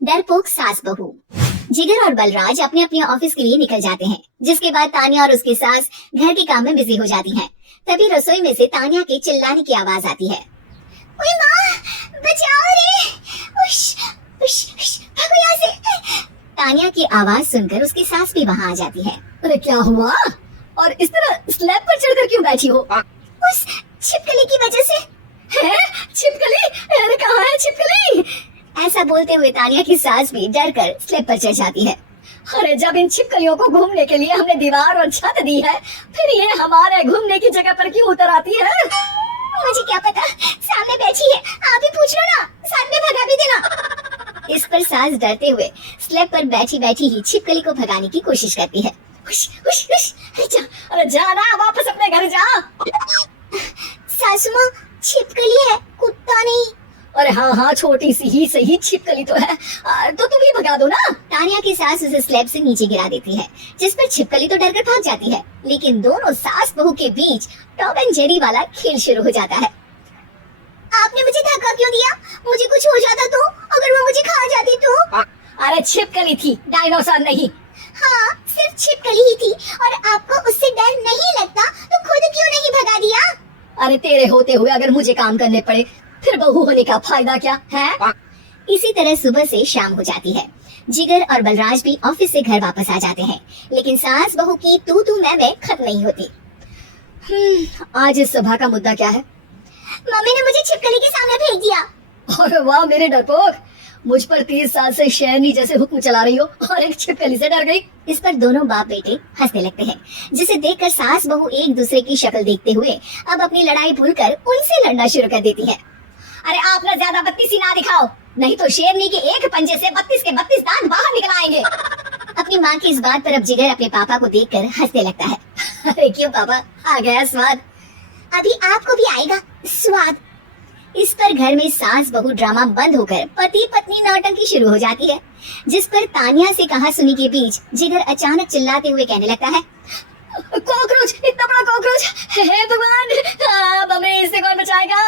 डरपोक सास बहू। जिगर और बलराज अपने अपने ऑफिस के लिए निकल जाते हैं, जिसके बाद तानिया और उसकी सास घर के काम में बिजी हो जाती हैं। तभी रसोई में से तानिया के चिल्लाने की आवाज आती है। ओए माँ, बचाओ रे! उश, उश, उश, भागो यहाँ से! तानिया की आवाज सुनकर उसकी सास भी वहाँ आ जाती है। अरे क्या हुआ? और इस तरह स्लैब पर चढ़कर क्यों बैठी हो? उस छिपकली की वजह से। है? छिपकली? अरे कहाँ है छिपकली? ऐसा बोलते हुए तानिया की सास भी डर कर स्लैब पर चढ़ जाती है। अरे जब इन छिपकलियों को घूमने के लिए हमने दीवार और छत दी है, फिर ये हमारे घूमने की जगह पर क्यों उतर आती है? मुझे क्या पता, सामने बैठी है, आप ही पूछ लो ना, साथ में भगा भी देना। इस पर सास डरते हुए स्लैब पर बैठी बैठी ही छिपकली को भगाने की कोशिश करती है। हुश, हुश, हुश, अरे जा ना, वापस अपने घर जा। सासू माँ, छिपकली है, कुत्ता नहीं। अरे हाँ हाँ, छोटी सी ही सही छिपकली तो है, तो तुम ही भगा दो ना। तानिया की सास उसे स्लैब से नीचे गिरा देती है, जिस पर छिपकली तो डरकर भाग जाती है। लेकिन दोनों सास बहू के बीच टॉम एंड जेरी वाला खेल शुरू हो जाता है। आपने मुझे धक्का क्यों दिया? मुझे कुछ हो जाता तो? अगर वो मुझे खा जाती तो? अरे छिपकली थी, डायनासोर नहीं। हाँ, सिर्फ छिपकली ही थी, और आपको उससे डर नहीं लगता तो खुद क्यों नहीं भगा दिया? अरे तेरे होते हुए अगर मुझे काम करने पड़े, फिर बहू होने का फायदा क्या है? इसी तरह सुबह से शाम हो जाती है। जिगर और बलराज भी ऑफिस से घर वापस आ जाते हैं, लेकिन सास बहू की तू मैं खत्म नहीं होती। आज इस सभा का मुद्दा क्या है? मम्मी ने मुझे छिपकली के सामने फेंक दिया। अरे वाह मेरे डरपोक, मुझ पर 30 साल से शेरनी जैसे हुक्म चला रही हो और एक छिपकली से डर गई। इस पर दोनों बाप बेटे हंसने लगते हैं, जिसे देखकर सास बहू एक दूसरे की शक्ल देखते हुए अब अपनी लड़ाई भूलकर उनसे लड़ना शुरू कर देती है। अरे आप ना ज्यादा बत्तीसी ना दिखाओ, नहीं तो शेरनी के एक पंजे से 32 के 32 दांत बाहर निकल आएंगे। अपनी माँ की इस बात पर अब जिगर अपने पापा को देखकर हंसने लगता है। अरे क्यों पापा, आ गया स्वाद? अभी आपको भी आएगा स्वाद। इस पर घर में सास बहू ड्रामा बंद होकर पति पत्नी नौटंकी शुरू हो जाती है, जिस पर तानिया से कहा सुनी के बीच जिगर अचानक चिल्लाते हुए कहने लगता है। कॉकरोच, इतना बड़ा कॉकरोच! हे भगवान, अब हमें इससे कौन बचाएगा?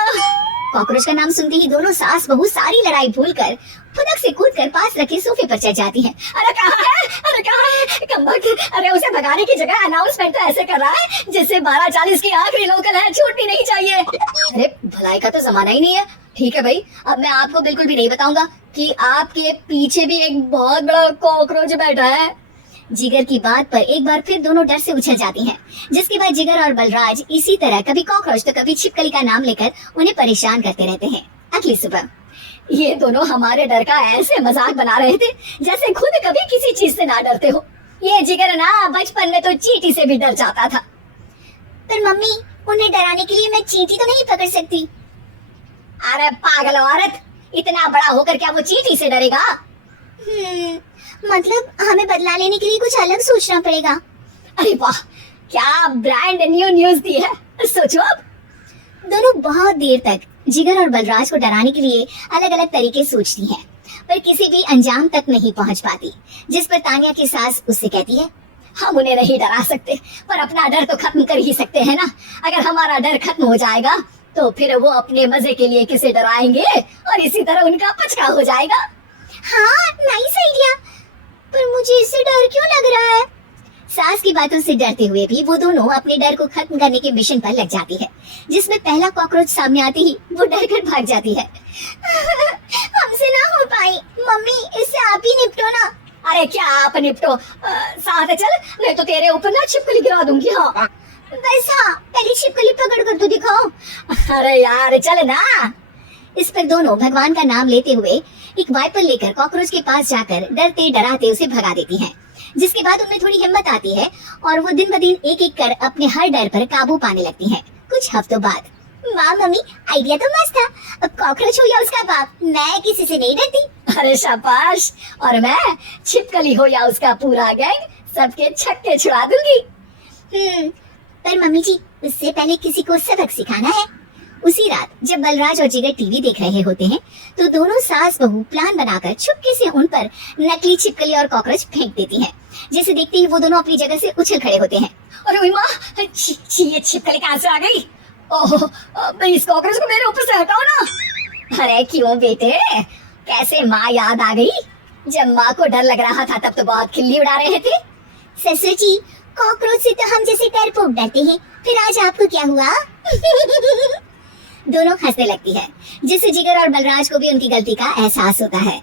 कॉकरोच का नाम सुनते ही दोनों सास बहू सारी लड़ाई भूलकर फुदक से कूदकर पास रखे सोफे पर चढ़ जाती हैं। अरे कहाँ है? अरे कहाँ है? कमबख्त! अरे उसे भगाने की जगह अनाउंसमेंट तो ऐसे कर रहा है जैसे 12:40 की आखिरी लोकल है, छूटनी नहीं चाहिए। अरे भलाई का तो जमाना ही नहीं है। ठीक है भाई, अब मैं आपको बिल्कुल भी नहीं बताऊंगा कि आपके पीछे भी एक बहुत बड़ा कॉकरोच बैठा है। जिगर की बात पर एक बार फिर दोनों डर से उछल जाती हैं, जिसके बाद जिगर और बलराज इसी तरह कभी कॉकरोच तो कभी छिपकली का नाम लेकर उन्हें परेशान करते रहते हैं। अगली सुबह ये दोनों हमारे डर का ऐसे मजाक बना रहे थे जैसे खुद कभी किसी चीज से ना डरते हो। ये जिगर ना बचपन में तो चींटी से भी डर जाता था। पर मम्मी, उन्हें डराने के लिए मैं चींटी तो नहीं पकड़ सकती। अरे पागल औरत, इतना बड़ा होकर क्या वो चींटी से डरेगा? मतलब हमें बदला लेने के लिए कुछ अलग सोचना पड़ेगा। अरे वाह, क्या ब्रांड न्यू न्यूज दी है। सोचो अब। दोनों बहुत देर तक जिगर और बलराज को डराने के लिए अलग अलग तरीके सोचती हैं, पर किसी भी अंजाम तक नहीं पहुंच पाती। जिस पर तानिया की सास उससे कहती है। हम उन्हें नहीं डरा सकते, पर अपना डर तो खत्म कर ही सकते हैं ना। अगर हमारा डर खत्म हो जाएगा तो फिर वो अपने मजे के लिए किसे डराएंगे और इसी तरह उनका पचका हो जाएगा। हाँ, नाइस आइडिया, पर मुझे इससे डर क्यों लग रहा है? सास की बातों से डरते हुए भी वो दोनों अपने डर को खत्म करने के मिशन पर लग जाती है, जिसमें पहला कॉकरोच सामने आते ही वो डर कर भाग जाती है। हमसे ना हो पाई, मम्मी इससे आप ही निपटो ना। अरे क्या आप निपटो, साथ चल, नहीं तो तेरे ऊपर ना छिपकली गिरा दूंगी। हाँ बस, हाँ पहले छिपकली पकड़ कर तो दिखाओ। अरे यार चल ना। इस पर दोनों भगवान का नाम लेते हुए एक वाइपर लेकर कॉकरोच के पास जाकर डरते डराते उसे भगा देती हैं, जिसके बाद उनमें थोड़ी हिम्मत आती है और वो दिन ब दिन एक एक कर अपने हर डर पर काबू पाने लगती हैं। कुछ हफ्तों बाद, वाह मम्मी, आइडिया तो मस्त था। अब कॉकरोच हो या उसका बाप, मैं किसी से नहीं डरती। अरे शाबाश, और मैं छिपकली हो या उसका पूरा गैंग, सबके छक्के छुड़ा दूंगी। पर मम्मी जी, उससे पहले किसी को सबक सिखाना है। उसी रात जब बलराज और जिगर टीवी देख रहे होते हैं, तो दोनों सास बहू प्लान बनाकर चुपके से उन पर नकली छिपकली और कॉकरोच फेंक देती हैं, जिसे देखते ही वो दोनों अपनी जगह से उछल खड़े होते हैं। अरे माँ, ये छिपकली कहाँ से आ गई? ओह, इस कॉकरोच को मेरे ऊपर से हटाओ ना। अरे क्यों बेटे, कैसे माँ याद आ गई? जब माँ को डर लग रहा था तब तो बहुत खिल्ली उड़ा रहे थे। ससुर जी, कॉकरोच से तो हम जैसे डरपोक डरते हैं, फिर आज आपको क्या हुआ? दोनों हंसने लगती है, जिससे जिगर और बलराज को भी उनकी गलती का एहसास होता है।